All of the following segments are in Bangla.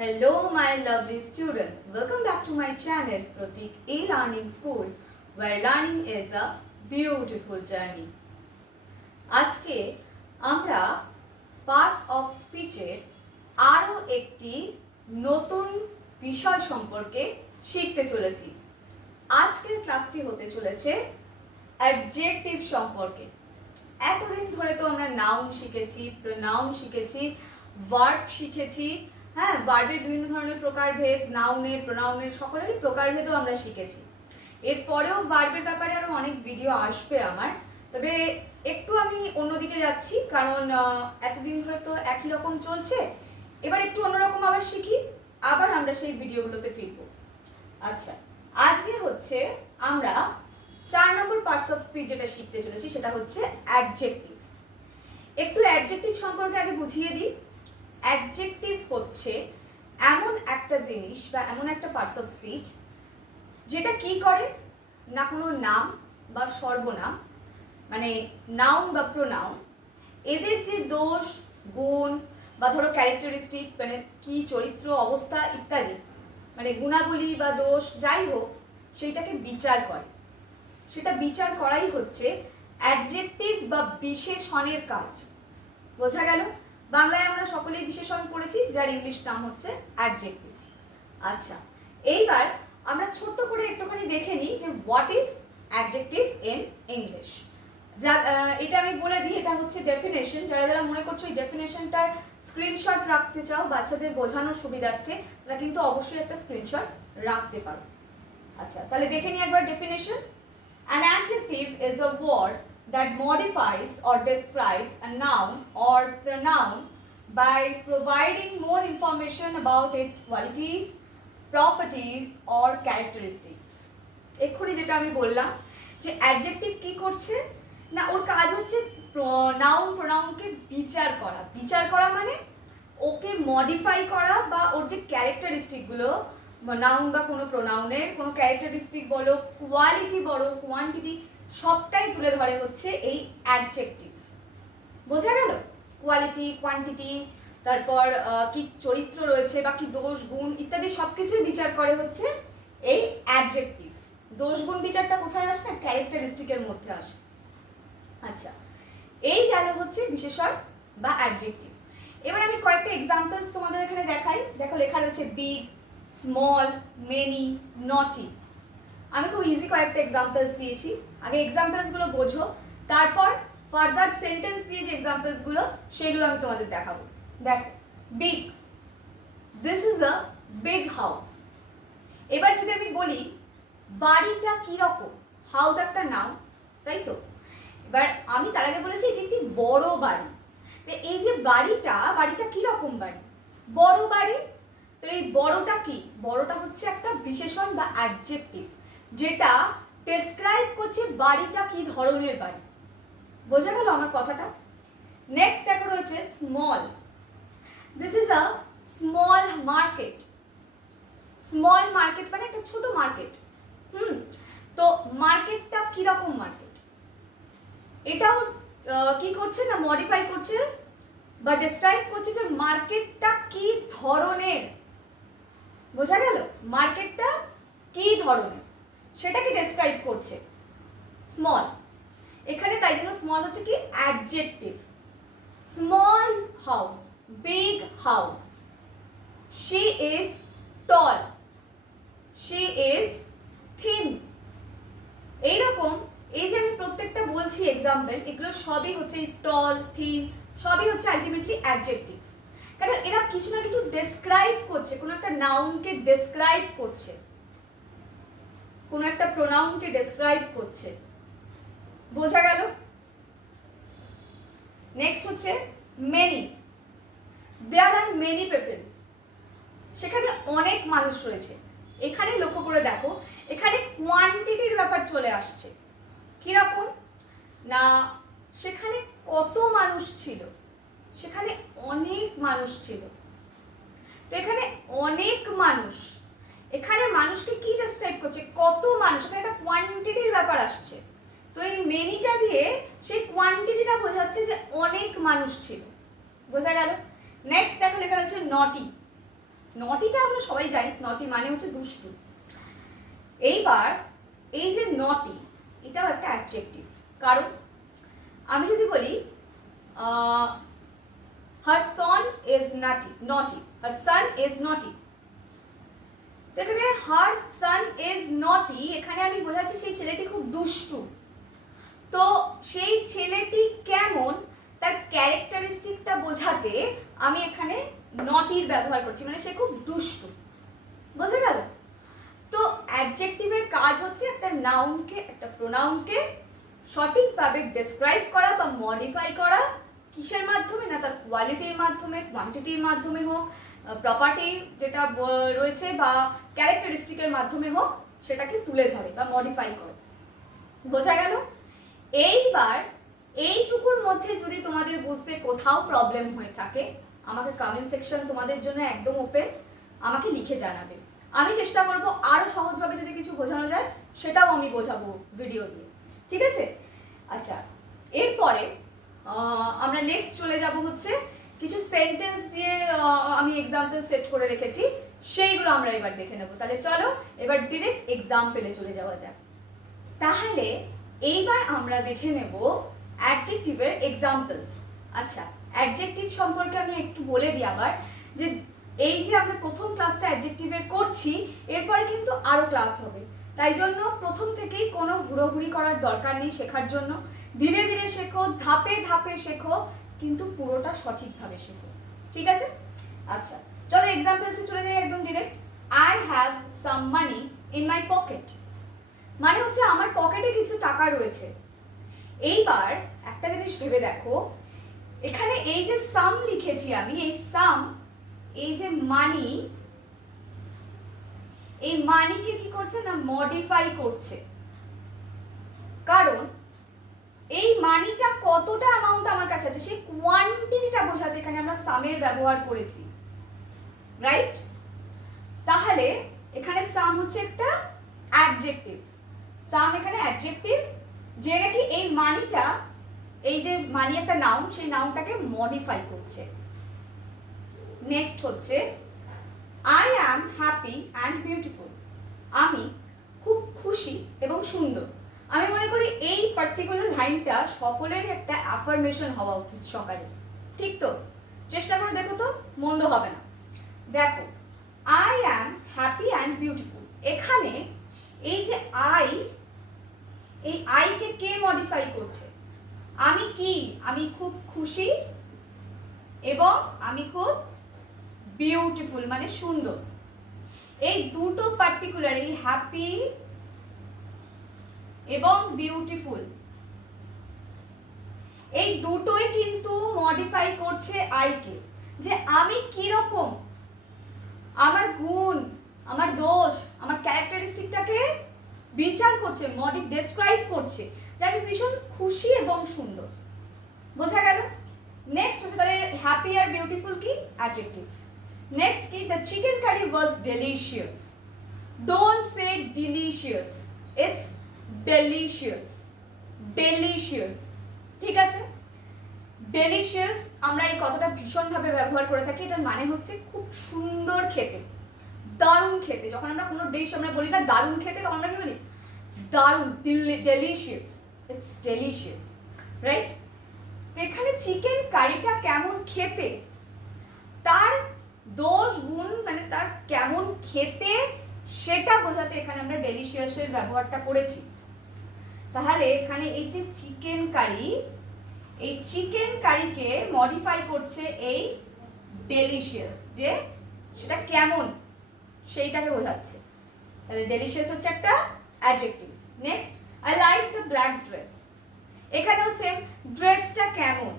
Hello, my lovely students. Welcome back to my channel, Pratik E-Learning School, where learning is a beautiful journey. আজকে আমরা পার্টস অফ স্পিচের আরও একটি নতুন বিষয় সম্পর্কে শিখতে চলেছি। আজকের ক্লাসটি হতে চলেছে অ্যাডজেক্টিভ সম্পর্কে। এতদিন ধরে তো আমরা নাউন শিখেছি, প্রোনাউন শিখেছি, ভার্ব শিখেছি। হ্যাঁ, ভার্বের বিভিন্ন ধরনের প্রকারভেদ, নাউনের, প্রোনাউনের সকলেরই প্রকারভেদও আমরা শিখেছি। এরপরেও ভার্বের ব্যাপারে আরও অনেক ভিডিও আসবে আমার, তবে একটু আমি অন্যদিকে যাচ্ছি, কারণ এতদিন ধরে তো একই রকম চলছে। এবার একটু অন্যরকম আবার শিখি, আবার আমরা সেই ভিডিওগুলোতে ফিরবো। আচ্ছা, আজকে হচ্ছে আমরা 4 নম্বর পার্টস অফ স্পিচ যেটা শিখতে চলেছি সেটা হচ্ছে অ্যাডজেক্টিভ। একটু অ্যাডজেক্টিভ সম্পর্কে আগে বুঝিয়ে দিই। অ্যাডজেক্টিভ হচ্ছে এমন একটা জিনিস বা এমন একটা পার্টস অফ স্পিচ যেটা কি করে না, কোনো নাম বা সর্বনাম মানে নাউন বা প্রোনাউন, এদের যে দোষ গুণ বা ধরো ক্যারেক্টারিস্টিক মানে কি চরিত্র অবস্থা ইত্যাদি মানে গুণাবলী বা দোষ যাই হোক, সেইটাকে বিচার করে। সেটা বিচার করাই হচ্ছে অ্যাডজেক্টিভ বা বিশেষণের কাজ। বোঝা গেল? বাংলায় আমরা সকলেই বিশেষণ পড়েছি, যার ইংলিশ নাম হচ্ছে অ্যাডজেক্টিভ। আচ্ছা, এইবার আমরা ছোট্ট করে একটুখানি দেখে নিই যে what is adjective in English. যা এটা আমি বলে দিই, এটা হচ্ছে ডেফিনেশন। যারা যারা মনে করছো এই ডেফিনেশনটার স্ক্রিনশট রাখতে চাও বাচ্চাদের বোঝানোর সুবিধার্থে, তারা কিন্তু অবশ্যই একটা স্ক্রিনশট রাখতে পারো। আচ্ছা, তাহলে দেখে নিই একবার definition. An adjective is a word that modifies or describes a noun or pronoun by providing more information about its qualities, properties or characteristics. এক্ষুনি যেটা আমি বললাম যে অ্যাডজেক্টিভ কি করছে না, ওর কাজ হচ্ছে নাউন প্রোনাউনকে বিচার করা। বিচার করা মানে ওকে মডিফাই করা বা ওর যে ক্যারেক্টারিস্টিকগুলো নাউন বা কোনো প্রোনাউনের কোনো ক্যারেক্টারিস্টিক বলো, কোয়ালিটি বলো, কোয়ান্টিটি, সবটাই তুলে ধরে হচ্ছে এই অ্যাডজেক্টিভ। বোঝা গেল? কোয়ালিটি, কোয়ান্টিটি, তারপর কি চরিত্র রয়েছে বা কি দোষ গুণ ইত্যাদি সব কিছুই বিচার করে হচ্ছে এই অ্যাডজেক্টিভ। দোষ গুণ বিচারটা কোথায় আসে না, ক্যারেক্টারিস্টিকের মধ্যে আসে। আচ্ছা, এই গেল হচ্ছে বিশেষণ বা অ্যাডজেক্টিভ। এবার আমি কয়েকটা এক্সাম্পলস তোমাদের এখানে দেখাই। দেখো, লেখা রয়েছে বিগ, স্মল, মেনি, নটি। আমি খুব ইজি কয়েকটা এক্সাম্পলস দিয়েছি। আগে এক্সাম্পলসগুলো বোঝো, তারপর ফার্দার সেন্টেন্স দিয়ে যে এক্সাম্পলসগুলো সেগুলো আমি তোমাদের দেখাবো। দেখো, big, this is a big house. এবার যদি আমি বলি বাড়িটা কীরকম, হাউস একটা নাম, তাই তো? এবার আমি তার আগে বলেছি এটি একটি বড় বাড়ি। তো এই যে বাড়িটা কীরকম বাড়ি? বড় বাড়ি। তো এই বড়টা কি? বড়টা হচ্ছে একটা বিশেষণ বা অ্যাডজেক্টিভ যেটা ডেসক্রাইব করছে বাড়িটা কি ধরনের বাড়ি। বোঝা গেল আমার কথাটা? নেক্সট দেখো রয়েছে small. This is a small market. Small market মানে একটা ছোট মার্কেট। তো মার্কেটটা কিরকম মার্কেট, এটাও কি করছে না, মডিফাই করছে বা ডেসক্রাইব করছে যে মার্কেটটা কি ধরনের। বোঝা গেল? মার্কেটটা কি ধরনের সেটাকে ডেসক্রাইব করছে স্মল এখানে, তাই জন্য স্মল হচ্ছে কি adjective. Small house, big house. She is tall, she is thin. এইরকম এই যে আমি প্রত্যেকটা বলছি এক্সাম্পল, এগুলো সবই হচ্ছে এই টল, থিন সবই হচ্ছে আলটিমেটলি অ্যাডজেক্টিভ। কারণ এরা কিছু না কিছু ডেসক্রাইব করছে, কোনো একটা নাউনকে ডেসক্রাইব করছে, কোনো একটা প্রোনাউনকে ডেসক্রাইব করছে। বোঝা গেল? নেক্সট হচ্ছে many. There are many people. সেখানে অনেক মানুষ রয়েছে। এখানে লক্ষ্য করে দেখো, এখানে কোয়ান্টিটির ব্যাপার চলে আসছে। কিরকম না, সেখানে কত মানুষ ছিল, সেখানে অনেক মানুষ ছিল। তো এখানে অনেক মানুষ, এখানে মানুষকে কি ডেসক্রাইব করছে, কত মানুষ, এখানে একটা কোয়ান্টিটির ব্যাপার আসছে। তো এই মেনিটা দিয়ে সেই কোয়ান্টিটিটা বোঝাচ্ছে যে অনেক মানুষ ছিল। বোঝা গেল? নেক্সট দেখো লেখা রয়েছে নটি। নটিটা আমরা সবাই জানি, নটি মানে হচ্ছে দুষ্টু। এইবার এই যে নটি, এটাও একটা অ্যাডজেক্টিভ। কারণ আমি যদি বলি her son is naughty, her son is naughty, তো এখানে her son is naughty, এখানে আমি বোঝাচ্ছি সেই ছেলেটি খুব দুষ্টু। তো সেই ছেলেটি কেমন তার ক্যারেক্টারিস্টিকটা বোঝাতে আমি এখানে নটির ব্যবহার করছি, মানে সে খুব দুষ্টু। বোঝা গেল? তো অ্যাডজেক্টিভের কাজ হচ্ছে একটা নাউনকে, একটা প্রোনাউনকে সঠিকভাবে ডেসক্রাইব করা বা মডিফাই করা। কিসের মাধ্যমে? না তার কোয়ালিটির মাধ্যমে, কোয়ান্টিটির মাধ্যমে হোক, প্রপার্টি যেটা রয়েছে বা ক্যারেক্টারিস্টিকের মাধ্যমে হোক, সেটাকে তুলে ধরে বা মডিফাই করে। বোঝা গেল? এইবার এইটুকুর মধ্যে যদি তোমাদের বুঝতে কোথাও প্রবলেম হয়ে থাকে, আমাকে কমেন্ট সেকশন তোমাদের জন্য একদম ওপেন, আমাকে লিখে জানাবে। আমি চেষ্টা করব আরও সহজভাবে যদি কিছু বোঝানো যায় সেটাও আমি বোঝাবো ভিডিও দিয়ে, ঠিক আছে? আচ্ছা, এরপরে আমরা নেক্সট চলে যাব হচ্ছে কিছু সেন্টেন্স দিয়ে আমি এক্সাম্পল সেট করে রেখেছি, সেইগুলো আমরা এবার দেখে নেব। তাহলে চলো এবার ডিরেক্ট এক্সাম্পলে চলে যাওয়া যাক। তাহলে এইবার আমরা দেখে নেব অ্যাডজেক্টিভের এক্সাম্পলস। আচ্ছা, অ্যাডজেক্টিভ সম্পর্কে আমি একটু বলে দিই আবার, যে এই যে আমরা প্রথম ক্লাসটা অ্যাডজেক্টিভের করছি, এরপরে কিন্তু আরও ক্লাস হবে, তাই জন্য প্রথম থেকেই কোনো হুড়োহুড়ি করার দরকার নেই শেখার জন্য। ধীরে ধীরে শেখো, ধাপে ধাপে শেখো, কিন্তু পুরোটা সঠিকভাবে শেখো, ঠিক আছে? আচ্ছা, চলো এক্সাম্পলসে চলে যাই একদম direct. I have some money in my pocket, মানে হচ্ছে আমার পকেটে কিছু টাকা রয়েছে। এইবার একটা জিনিস ভেবে দেখো, এখানে এই যে সাম লিখেছি আমি, এই সাম, এই যে মানি, এই মানিকে কি করছে না মডিফাই করছে। কারণ এই মানিটা কতটা অ্যামাউন্ট আমার কাছে আছে সেই কোয়ান্টিটিটা বোঝাতে এখানে আমরা সামের ব্যবহার করেছি, রাইট? তাহলে এখানে সাম হচ্ছে একটা অ্যাডজেক্টিভ। সাম এখানে অ্যাডজেক্টিভ, যে নাকি এই মানিটা, এই যে মানি একটা নাউন, সেই নাউনটাকে মডিফাই করছে। নেক্সট হচ্ছে I am happy and beautiful, আমি খুব খুশি এবং সুন্দর। আমি মনে করি এই পার্টিকুলার লাইনটা সকলেরই একটা অ্যাফার্মেশন হওয়া উচিত সকালে, ঠিক তো? চেষ্টা করে দেখো তো, মন্দ হবে না। দেখো, I am happy and beautiful, এখানে এই যে আই, এই আইকে কে মডিফাই করছে? আমি কি? আমি খুব খুশি এবং আমি খুব বিউটিফুল মানে সুন্দর। এই দুটো পার্টিকুলার, এই হ্যাপি এবং বিউটিফুল, এই দুটোই কিন্তু মডিফাই করছে আইকে, যে আমি কি রকম, আমার গুণ, আমার দোষ, আমার ক্যারেক্টারিস্টিকটাকে বিচার করছে, ডেসক্রাইব করছে যে আমি ভীষণ খুশি এবং সুন্দর। বোঝা গেল? নেক্সট হচ্ছে তাহলে হ্যাপি আর বিউটিফুল কি অ্যাডজেক্টিভ। নেক্সট কি, the chicken curry was delicious. Don't say delicious, it's delicious, delicious, ঠিক আছে? ডেলিশিয়াস আমরা এই কথাটা ভীষণভাবে ব্যবহার করে থাকি, এটার মানে হচ্ছে খুব সুন্দর খেতে, দারুণ খেতে। যখন আমরা কোনো ডিশ আমরা বলি না দারুণ খেতে, তখন আমরা কি বলি? দারুণ, ডেলিশিয়াস, ইটস ডেলিশিয়াস, রাইট? তো এখানে চিকেন কারিটা কেমন খেতে, তার দোষ গুণ মানে তার কেমন খেতে সেটা বোঝাতে এখানে আমরা ডেলিশিয়াসের ব্যবহারটা করেছি। তাহলে এখানে এই যে চিকেন কারি, এই চিকেন কারিকে মডিফাই করছে এই ডেলিশিয়াস, যে সেটা কেমন সেইটাকে বোঝাচ্ছে। তাহলে ডেলিশিয়াস হচ্ছে একটা adjective. Next, I like the black dress, এখানেও সেম, ড্রেসটা কেমন,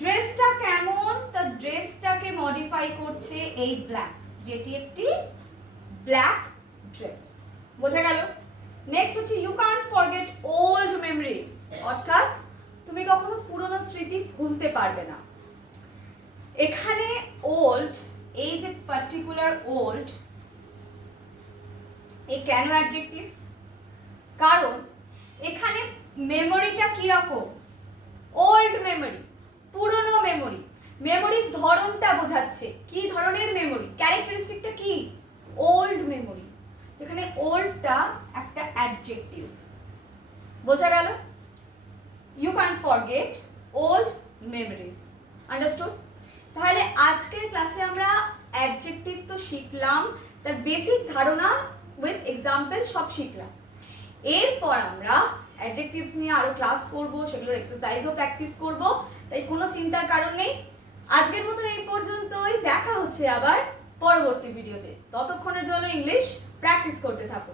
ড্রেসটা কেমন, তা ড্রেসটাকে মডিফাই করছে এই ব্ল্যাক, যেটি একটি ব্ল্যাক ড্রেস। বোঝা গেল? নেক্সট হচ্ছে you can't forget old memories, অর্থাৎ তুমি কখনো পুরনো স্মৃতি ভুলতে পারবে না। এখানে ওল্ড, এই যে পার্টিকুলার ওল্ড, এই কেন অ্যাডজেক্টিভ? কারণ এখানে মেমোরিটা কি রকম? ওল্ড মেমোরি, পুরনো মেমোরি। মেমোরির ধরনটা বোঝাচ্ছে, কি ধরনের মেমোরি, ক্যারেক্টারিস্টিকটা কি, ওল্ড মেমোরি। এখানে ওল্ডটা একটা অ্যাডজেক্টিভ, বোঝা গেল? You can forget old memories, understood? তাহলে আজকের ক্লাসে আমরা অ্যাডজেক্টিভ তো শিখলাম, তার বেসিক ধারণা উইথ এক্সাম্পল সব শিখলাম। এরপর আমরা অ্যাডজেক্টিভস নিয়ে আরো ক্লাস করব, সেগুলোর এক্সারসাইজও প্র্যাকটিস করব, তাই কোনো চিন্তার কারণ নেই। আজকের মতো এই পর্যন্তই, দেখা হচ্ছে আবার পরবর্তী ভিডিওতে। ততক্ষণের জন্য ইংলিশ প্র্যাকটিস করতে থাকো।